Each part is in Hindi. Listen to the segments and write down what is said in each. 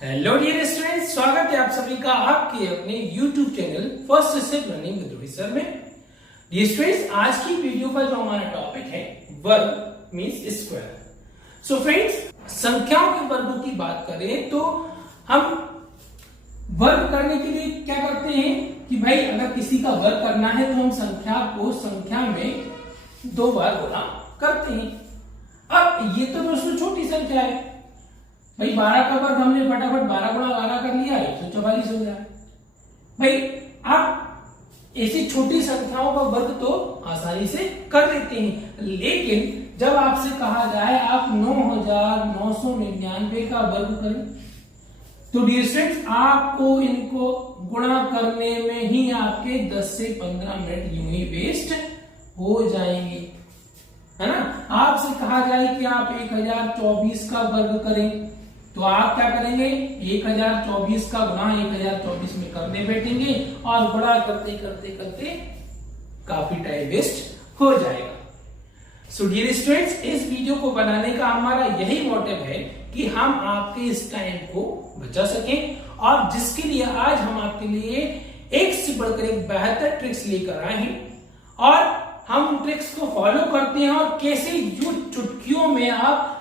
हेलो डियर स्टूडेंट्स, स्वागत है आप सभी का आपके अपने YouTube channel first step learning with Rohit sir में। डियर स्टूडेंट्स, आज की वीडियो का जो हमारा टॉपिक है वर्ग मींस स्क्वायर। सो फ्रेंड्स, संख्याओं के वर्गों की बात करें तो हम वर्ग करने के लिए क्या करते हैं कि भाई अगर किसी का वर्ग करना है तो हम संख्या को संख्या में 2 बार गुणा करते हैं। अब ये तो दोस्तों छोटी संख्या है, भाई 12 का वर्ग हमने फटाफट 12 गुणा 12 कर लिया, 144 हो गया। भाई आप ऐसी छोटी संख्याओं का वर्ग तो आसानी से कर लेते हैं, लेकिन जब आपसे कहा जाए आप 9999 का वर्ग करें तो डियर स्टूडेंट्स आपको इनको गुणा करने में ही आपके 10 से 15 मिनट यूं ही वेस्ट हो जाएंगे, है ना। आपसे कहा जाए कि आप 1024 का वर्ग करें तो आप क्या करेंगे, 1024 का गुणा 1024 में करने बैठेंगे और गुणा करते करते करते काफी टाइम वेस्ट हो जाएगा। सो डियर स्टूडेंट्स, इस वीडियो को बनाने का हमारा यही मोटिव है कि हम आपके इस टाइम को बचा सकें, और जिसके लिए आज हम आपके लिए एक से बढ़कर एक बेहतर ट्रिक्स लेकर आए हैं, और हम ट्रिक्स को फॉलो करते हैं और कैसे जो चुटकियों में आप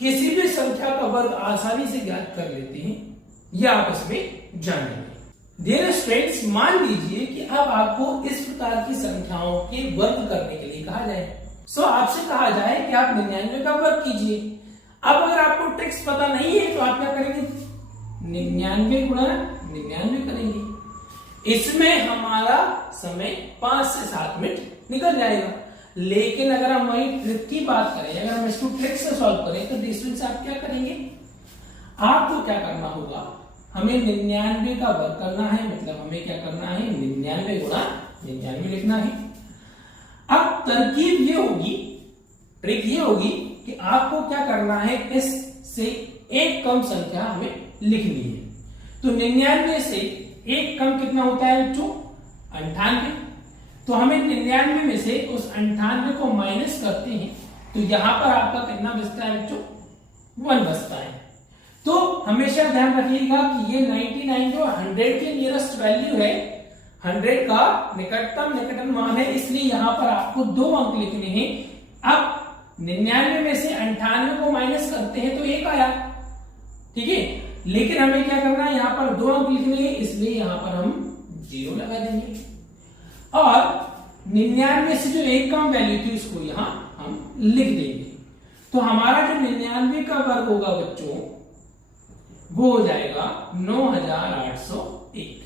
किसी भी संख्या का वर्ग आसानी से ज्ञात कर लेते हैं, यह आप इसमें जानेंगे। डियर स्टूडेंट्स, मान लीजिए कि अब आपको इस प्रकार की संख्याओं के वर्ग करने के लिए कहा जाए। सो आपसे कहा जाए कि आप 99 का वर्ग कीजिए। अब अगर आपको ट्रिक्स पता नहीं है तो आप क्या करेंगे, 99 गुणा 99 करेंगे। इसमें हमारा समय 5 से 7 मिनट निकल जाएगा। लेकिन अगर हम वही ट्रिक की बात करें, अगर हम इसको ट्रिक से सॉल्व करें तो डिस्टेंस आप क्या करेंगे, आपको क्या करना होगा, हमें 99 का वर्ग करना है, मतलब हमें क्या करना है, 99 गुणा 99 लिखना है। अब तरकीब ये होगी, ट्रिक ये होगी कि आपको क्या करना है, इससे एक कम संख्या हमें लिखनी है। तो 99 से एक कम कितना होता है बच्चों, 98। तो हमें 99 में से उस 98 को माइनस करते हैं तो यहां पर आपका कितना बचता है बच्चों, 1 बचता है। तो हमेशा ध्यान रखिएगा कि ये 99 जो 100 के नियरेस्ट वैल्यू है, 100 का निकटतम मान है, इसलिए यहां पर आपको 2 अंक लिखने हैं। अब 99 में से 98 को माइनस करते हैं तो 1 आया, ठीक है। लेकिन हमें क्या करना है, यहां पर 2 अंक लिखने हैं, इसलिए यहां पर हम 0 लगा देंगे, और 99 से जो एक कम वैल्यू थी उसको यहां हम लिख देंगे। तो हमारा जो 99 का वर्ग होगा बच्चों, वो हो जाएगा 9801।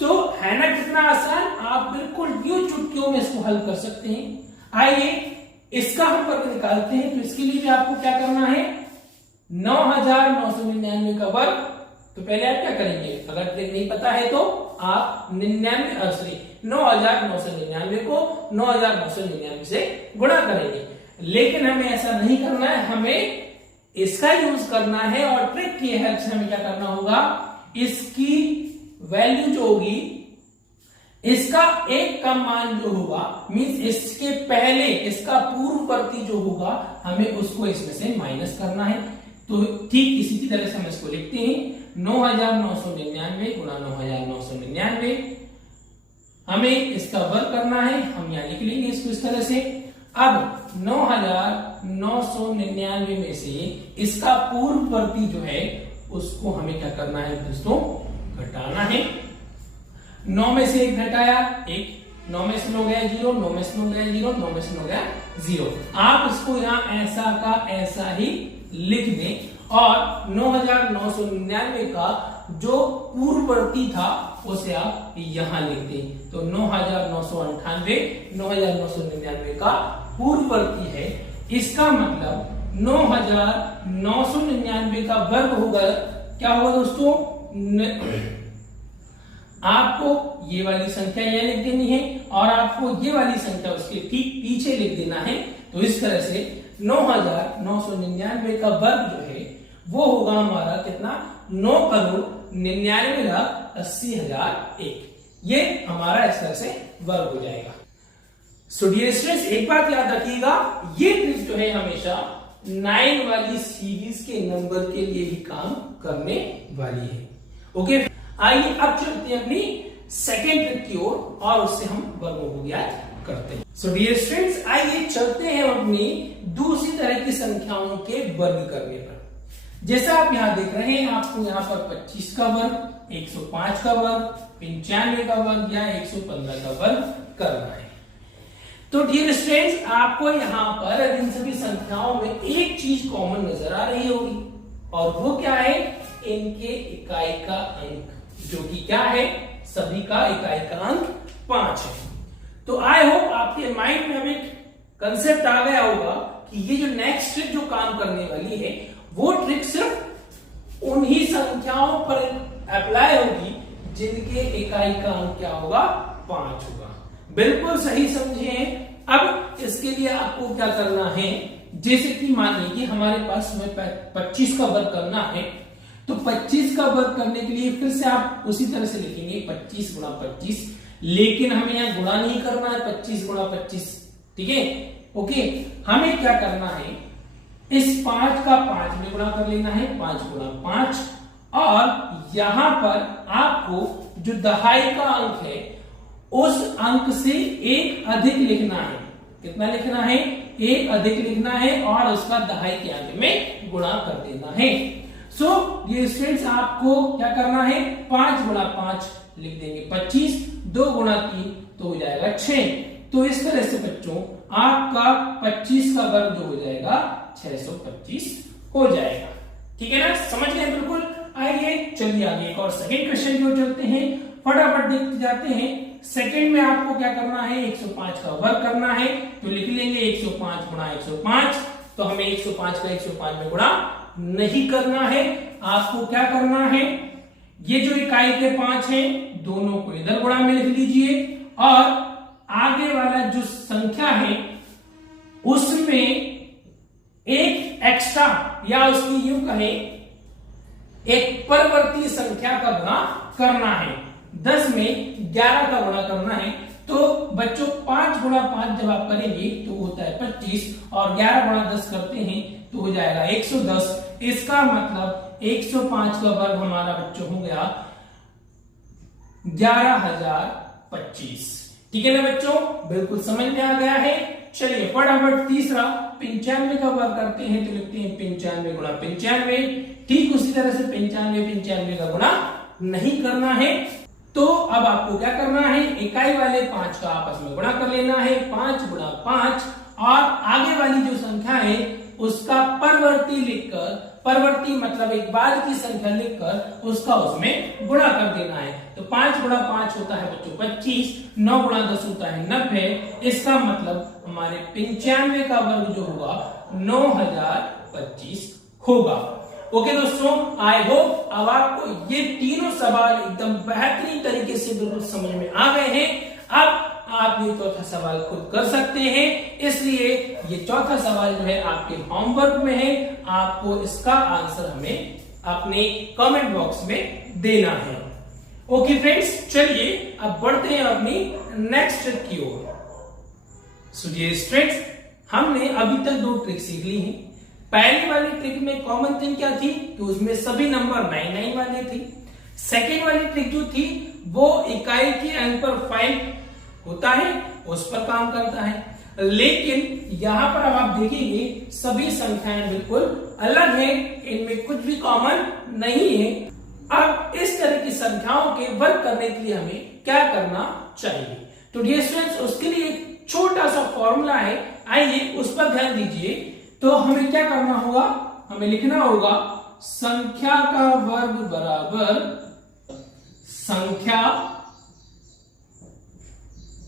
तो है ना कितना आसान, आप बिल्कुल यूं चुटकियों में इसको हल कर सकते हैं। आइए इसका हम वर्ग निकालते हैं। तो इसके लिए भी आपको क्या करना है, 9999 का वर्ग। तो पहले आप क्या करेंगे, अगर ट्रिक नहीं पता है तो आप 9999 को 9999 से गुणा करेंगे। लेकिन हमें ऐसा नहीं करना है, हमें इसका यूज करना है, और ट्रिक की हेल्प से हमें क्या करना होगा, इसकी वैल्यू जो होगी, इसका एक कम मान जो होगा, मींस इसके पहले इसका पूर्ववर्ती जो होगा, हमें उसको इसमें से माइनस करना है। तो ठीक इसी की तरह से हम इसको लिखते हैं, 9999 गुणा 9999। हमें इसका वर्ग करना है, हम यहां लिख लेंगे इसको इस तरह से। अब 9999 में से इसका पूर्ववर्ती जो है उसको हमें क्या करना है दोस्तों, घटाना है। 9 में से 1 घटाया 1, 9 में से 9 गया 0, 9 में से 9 गया 0, 9 में से 9 गया 0। आप इसको यहां ऐसा का ऐसा ही लिख दें, और 9999 का जो पूर्ववर्ती था उसे आप यहां लिख दें। तो 9998 9999 का पूर्ववर्ती है, इसका मतलब 9999 का वर्ग होगा, क्या होगा दोस्तों, आपको ये वाली संख्या यह लिख देनी है, और आपको ये वाली संख्या उसके ठीक पीछे लिख देना है। तो इस तरह से 9999 का वर्ग जो है वो होगा हमारा कितना, 9,99,80,001। ये हमारा इस तरह से वर्ग हो जाएगा। सो डियर स्टूडेंट्स, एक बात याद रखिएगा, ये ट्रिक जो है हमेशा 9 वाली सीरीज के नंबर के लिए ही काम करने वाली है। ओके, आइए अब चलते हैं अपनी सेकेंड ट्रिक की ओर और उससे हम वर्गों को ज्ञात करते हैं। सो डियर स्टूडेंट्स, आइए चलते हैं अपनी दूसरी तरह की संख्याओं के वर्ग करने पर। जैसा आप यहाँ देख रहे हैं, आपको यहाँ पर 25 का वर्ग, 105 का वर्ग, 95 का वर्ग या 115 का वर्ग करना है। तो डियर स्टूडेंट्स, आपको यहाँ पर इन सभी संख्याओं में एक चीज कॉमन नजर आ रही होगी, और वो क्या है? इनके इकाई का अंक, जो कि क्या है? सभी का इकाई का अंक 5 है। तो आई होप आपके माइंड में अब एक कंसेप्ट आ गया होगा कि ये जो नेक्स्ट ट्रिक जो काम करने वाली है, वो ट्रिक सिर्फ उन्हीं संख्याओं पर अप्लाई होगी जिनके इकाई का अंक क्या होगा? 5 होगा। बिल्कुल सही समझे। अब इसके लिए आपको क्या करना है? जैसे कि मान लीजिए हमारे पास में 25 का वर्ग करना है, तो 25 का वर्ग करने के लिए फिर से आप उसी तरह से लिखेंगे 25 गुणा 25, लेकिन हमें यहाँ गुणा नहीं करना है 25 गुणा 25, ठीक है? ओके, हमें क्या करना है? इस 5 का 5 में गुणा कर लेना है, 5 गुणा 5, और यहां पर आपको जो दहाई का अंक है उस अंक से एक अधिक लिखना है। कितना लिखना है? एक अधिक लिखना है और उसका दहाई के अंक में गुणा कर देना है। सो ये स्टूडेंट्स, आपको क्या करना है? 5 गुणा 5 लिख देंगे 25, 2 गुणा 3 तो हो जाएगा 6। तो इस तरह से बच्चों आपका 25 का वर्ग जो हो जाएगा 625 हो जाएगा। ठीक है ना? समझ गए बिल्कुल। आइए चलिए आगे एक और सेकंड क्वेश्चन की ओर चलते हैं, फटाफट देखते जाते हैं। सेकंड में आपको क्या करना है? 105 का वर्ग करना है, तो लिख लेंगे 105 गुणा 105। तो हमें 105 का 105 में गुणा नहीं करना है, आपको क्या करना है? ये जो इकाई के 5 है, दोनों को इधर गुणा में लिख लीजिए, और आगे वाला जो संख्या है उसमें एक एक्स्ट्रा, या उसकी यूं कहें एक परवर्ती संख्या का गुणा करना है। 10 में 11 का गुणा करना है। तो बच्चों 5 गुणा 5 जब आप करेंगे तो होता है 25, और 11 गुणा 10 करते हैं तो हो जाएगा 110। इसका मतलब 105 का वर्ग हमारा बच्चों हो गया 11,025। ठीक है ना बच्चों? बिल्कुल समझ में आ गया है। चलिए फटाफट तीसरा 95 का वर्ग करते हैं, तो लिखते हैं 95 गुणा 95। ठीक उसी तरह से 95 का गुणा नहीं करना है। तो अब आपको क्या करना है? इकाई वाले 5 का आपस में गुणा कर लेना है, 5 गुणा 5, और आगे वाली जो संख्या है उसका परवर्ती लिखकर, परवर्ती मतलब एक बाद की संख्या लिखकर उसका उसमें गुणा कर देना है। तो 5 गुणा 5 होता है बच्चों 25, 9 गुणा 10 होता है 90। इसका मतलब हमारे 95 का वर्ग जो होगा 9025 होगा। ओके दोस्तों, आई होप अब आपको ये तीनों सवाल एकदम बेहतरीन तरीके से बिल्कुल समझ में आ गए हैं। अब आप ये चौथा सवाल खुद कर सकते हैं, इसलिए ये चौथा सवाल जो है आपके होमवर्क में है। आपको इसका आंसर हमें अपने कमेंट बॉक्स में देना है। ओके फ्रेंड्स, चलिए अब बढ़ते हैं अपनी नेक्स्ट ट्रिक की ओर। सो डियर स्टूडेंट्स, हमने अभी तक 2 ट्रिक सीख ली हैं। पहली वाली ट्रिक में कॉमन थिंग क्या थी कि उसमें सभी नंबर 9 वाले थे। सेकेंड वाली ट्रिक जो थी वो इकाई के अंक पर 5 होता है, उस पर काम करता है। लेकिन यहां पर अब आप देखेंगे सभी संख्याएं बिल्कुल अलग हैं, इनमें कुछ भी कॉमन नहीं है। अब इस तरह की संख्याओं के वर्ग करने के लिए हमें क्या करना चाहिए? तो डियर स्टूडेंट्स, उसके लिए एक छोटा सा फॉर्मूला है, आइए उस पर ध्यान दीजिए। तो हमें क्या करना होगा? हमें लिखना होगा संख्या का वर्ग बराबर संख्या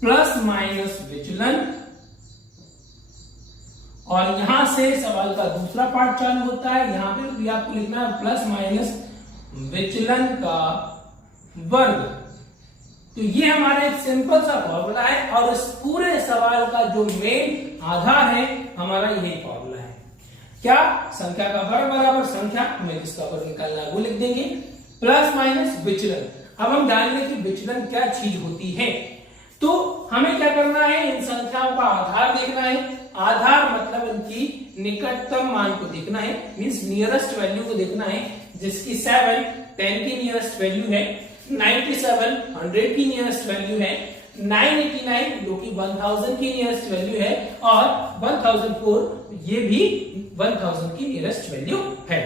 प्लस माइनस विचलन, और यहां से सवाल का दूसरा पार्ट चालू होता है। यहां पे भी आपको लिखना है प्लस माइनस विचलन का वर्ग। तो ये हमारा एक सिंपल सा फॉर्मूला है, और इस पूरे सवाल का जो मेन आधार है हमारा यही फॉर्मूला है। क्या? संख्या का वर्ग बराबर संख्या, हमें जिसका वर्ग निकालना है वो लिख देंगे, प्लस माइनस विचलन। अब हम जान लें कि विचलन क्या चीज होती है। तो हमें क्या करना है? इन संख्याओं का आधार देखना है। आधार मतलब उनकी निकटतम मान को देखना है, मींस नियरेस्ट वैल्यू को देखना है, जिसकी 7 10 की नियरेस्ट वैल्यू है, 97 100 की नियरेस्ट वैल्यू है, 989 जो कि 1000 की नियरेस्ट वैल्यू है, और 1004 ये भी 1000 की नियरेस्ट वैल्यू है।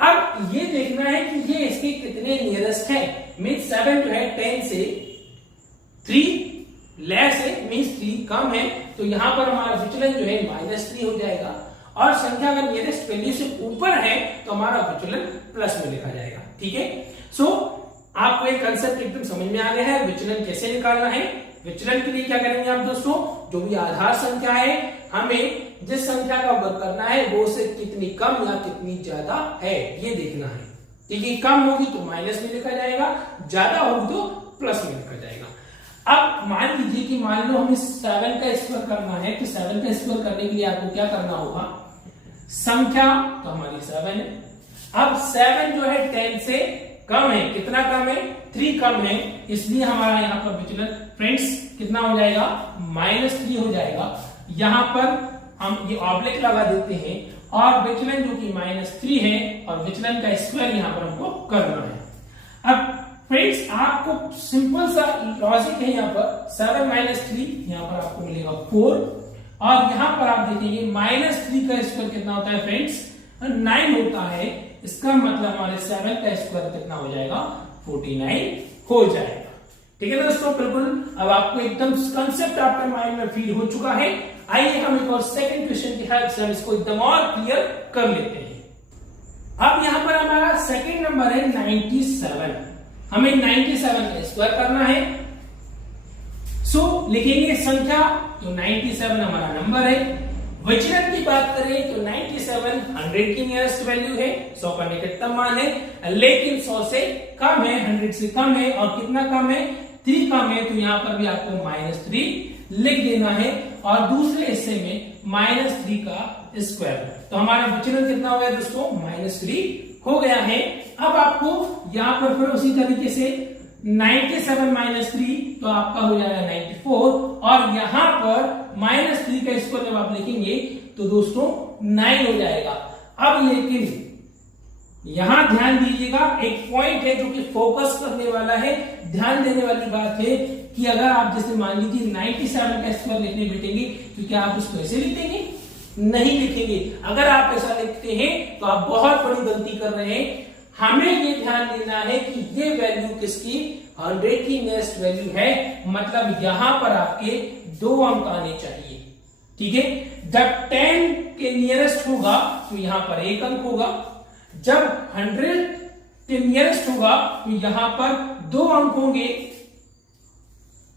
अब ये देखना है कि ये इसके कितने नियरेस्ट है, मींस 7 जो है 10 से 3 लेस है, मींस 3 कम है, तो यहां पर हमारा विचलन जो है -3 हो जाएगा, और संख्या अगर नियरेस्ट वैल्यू से ऊपर है तो हमारा विचलन प्लस में लिखा जाएगा। ठीक है, सो आपको एक कंसेप्ट एकदम समझ में आ गया है विचलन कैसे निकालना है। विचलन के लिए क्या करेंगे आप दोस्तों, जो भी आधार संख्या है हमें जिस संख्या का वर्ग करना है वो से कितनी कम या कितनी ज्यादा है ये देखना है। ठीक है, कम होगी तो माइनस में लिखा जाएगा, ज्यादा होगी तो प्लस में लिखा जाएगा। अब मान लीजिए कि मान लो हमें 7 का स्क्वायर करना है, तो 7 का स्क्वायर करने के लिए आपको क्या करना होगा, संख्या तो हमारी 7 है, अब 7 जो है 10 से कम है, कितना कम है, 3 कम है, इसलिए हमारा यहाँ पर विचलन फ्रेंड्स कितना हो जाएगा, -3 हो जाएगा। यहां पर हम ये ऑब्लिक लगा देते हैं, और विचलन जो कि -3 है और विचलन का स्क्वायर यहां पर हमको करना है। अब फ्रेंड्स आपको सिंपल सा लॉजिक है, यहाँ पर 7 - 3 यहाँ पर आपको मिलेगा 4, और यहां पर आप देखेंगे -3 का स्क्वायर कितना होता है फ्रेंड्स, 9 होता है, इसका मतलब हमारे 7 का स्क्वायर कितना हो जाएगा, 49 हो जाएगा। ठीक है दोस्तों, बिल्कुल अब आपको एकदम कंसेप्ट आपके माइंड में फील हो चुका है। आइए हम एक और सेकंड क्वेश्चन की हेल्प से हम इसको एकदम और क्लियर कर लेते हैं। अब यहां पर हमारा सेकंड नंबर है 97, हमें 97 का स्क्वायर करना है। सो लिखेंगे संख्या, तो 97 हमारा नंबर है। विचलन की बात करें तो 97 100 की नियरेस्ट वैल्यू है, 100 का निकटतम मान है, लेकिन 100 से कम है, 100 से कम है, और कितना कम है, 3 कम है, तो यहां पर भी आपको -3 लिख देना है, और दूसरे हिस्से में -3 का स्क्वायर। तो हमारा विचलन कितना हो गया दोस्तों, -3 हो गया है। अब आपको यहां पर फिर उसी तरीके से 97 - 3 तो आपका हो जाएगा 94, और यहां पर -3 का स्क्वायर जब आप लिखेंगे तो दोस्तों 9 हो जाएगा। अब लेकिन यहां ध्यान दीजिएगा, एक पॉइंट है जो कि फोकस करने वाला है, ध्यान देने वाली बात है कि अगर आप जैसे मान लीजिए 97 का स्क्वायर लिखने बैठेंगे तो क्या आप उसको ऐसे लिख देंगे, नहीं लिखेंगे। अगर आप ऐसा लिखते हैं तो आप बहुत बड़ी गलती कर रहे हैं। हमें ये ध्यान देना है कि ये वैल्यू किसकी, 100 की नियरेस्ट वैल्यू है, मतलब यहां पर आपके 2 अंक आने चाहिए। ठीक है, जब 10 के नियरेस्ट होगा तो यहां पर 1 अंक होगा, जब 100 के नियरेस्ट होगा तो यहां पर 2 अंक होंगे,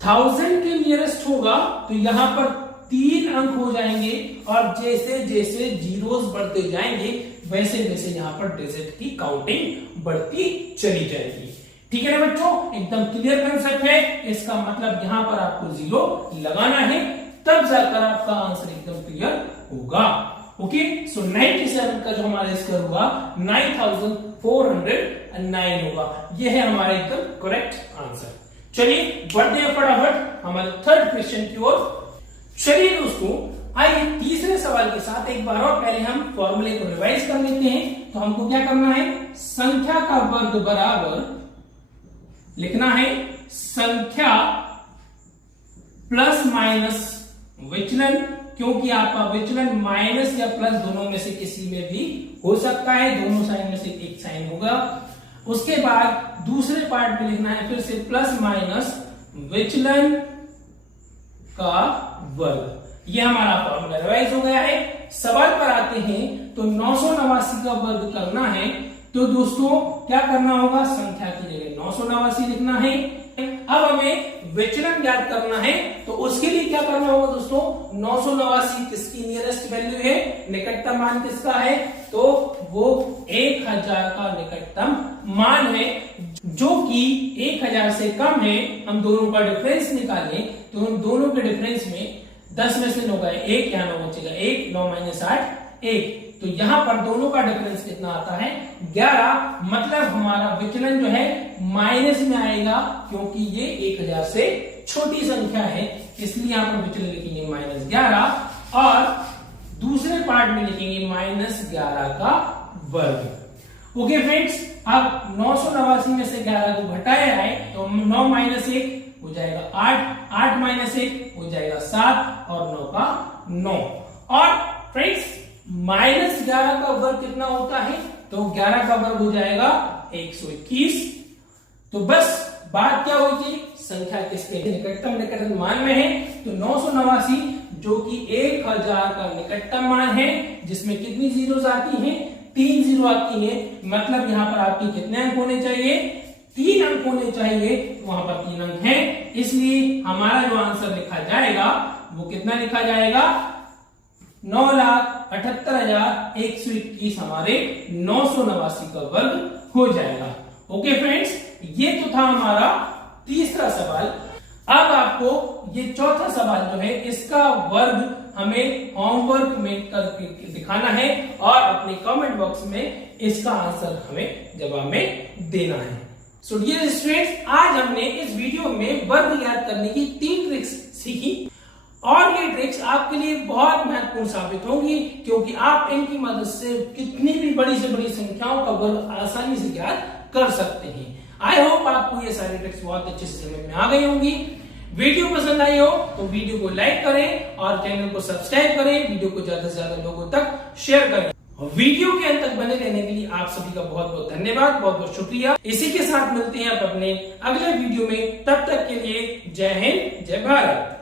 1000 के नियरेस्ट होगा तो यहां पर 3 अंक हो जाएंगे, और जैसे जैसे जीरोस बढ़ते जाएंगे वैसे वैसे यहां पर डिजिट की काउंटिंग बढ़ती चली जाएगी। ठीक है ना बच्चों, एकदम क्लियर कंसेप्ट है। इसका मतलब यहां पर आपको 0 लगाना है, तब जाकर आपका आंसर एकदम क्लियर होगा। ओके, सो 97 का जो हमारा स्क्वायर होगा 9409 होगा। यह है हमारा एकदम करेक्ट आंसर। चलिए बढ़ते हैं फटाफट हमारे थर्ड क्वेश्चन की ओर। चलिए दोस्तों, आइए तीसरे सवाल के साथ एक बार और पहले हम फॉर्मूले को रिवाइज कर लेते हैं। तो हमको क्या करना है, संख्या का वर्ग बराबर लिखना है संख्या प्लस माइनस विचलन, क्योंकि आपका विचलन माइनस या प्लस दोनों में से किसी में भी हो सकता है, दोनों साइन में से एक साइन होगा। उसके बाद दूसरे पार्ट में लिखना है फिर से प्लस माइनस विचलन का वर्ग। ये हमारा फॉर्मूला रिवाइज हो गया है। सवाल पर आते हैं तो 989 का वर्ग करना है, तो दोस्तों क्या करना होगा, संख्या की जगह 989 लिखना है। अब हमें विचलन ज्ञात करना है, तो उसके लिए क्या करना होगा दोस्तों, 989 किसकी नियरेस्ट वैल्यू है, निकटतम मान किसका है, तो वो 1000 का निकटतम मान है, जो कि 1000 से कम है। हम दोनों का डिफरेंस निकालें तो उन दोनों के डिफरेंस में 10 में से 9 गए 1, यहाँ 9 बचेगा 1, 9 - 8 1, तो यहां पर दोनों का डिफरेंस कितना आता है, 11। मतलब हमारा विचलन जो है माइनस में आएगा, क्योंकि ये 1000 से छोटी संख्या है, इसलिए यहां पर विचलन लिखेंगे -11। और दूसरे पार्ट में लिखेंगे -11 का वर्ग। ओके फ्रेंड्स, अब 989 में से 11 को घटाया है तो 9 - 1 हो जाएगा 8, 8 - 1 हो जाएगा 7 और 9 का 9। और फ्रेंड्स -11 का वर्ग कितना होता है? तो 11 का वर्ग हो जाएगा 121। तो बस बात क्या होगी, संख्या किसके निकटतम मान में है? तो 989 जो कि 1000 का निकटतम मान है, जिसमें कितनी जीरोस आती हैं? 3 जीरो आती है। मतलब यहां पर आपके कितने अंक होने चाहिए? 3 अंक होने चाहिए। वहां पर 3 अंक हैं, इसलिए हमारा जो आंसर लिखा जाएगा वो कितना लिखा जाएगा? 9,78,121 हमारे 989 का वर्ग हो जाएगा। ओके फ्रेंड्स, ये तो था हमारा तीसरा सवाल। अब आपको ये चौथा सवाल जो है इसका वर्ग हमें होमवर्क में करके दिखाना है और अपने कमेंट बॉक्स में इसका आंसर हमें जवाब में देना है। सो डियर स्टूडेंट्स, आज हमने इस वीडियो में वर्ग याद करने की 3 ट्रिक्स सीखी और ये ट्रिक्स आपके लिए बहुत महत्वपूर्ण साबित होंगी, क्योंकि आप इनकी मदद से कितनी भी बड़ी से बड़ी संख्याओं का वर्ग आसानी से याद कर सकते हैं। आई होप आपको ये सारी ट्रिक्स बहुत अच्छे से समझ में आ गई होंगी। वीडियो पसंद आई हो तो वीडियो को लाइक करें और चैनल को सब्सक्राइब करें, वीडियो को ज्यादा से ज्यादा लोगों तक शेयर करें। और वीडियो के अंत तक बने रहने के लिए आप सभी का बहुत बहुत धन्यवाद, बहुत बहुत शुक्रिया। इसी के साथ मिलते हैं आप अपने अगले वीडियो में, तब तक के लिए जय हिंद, जय भारत।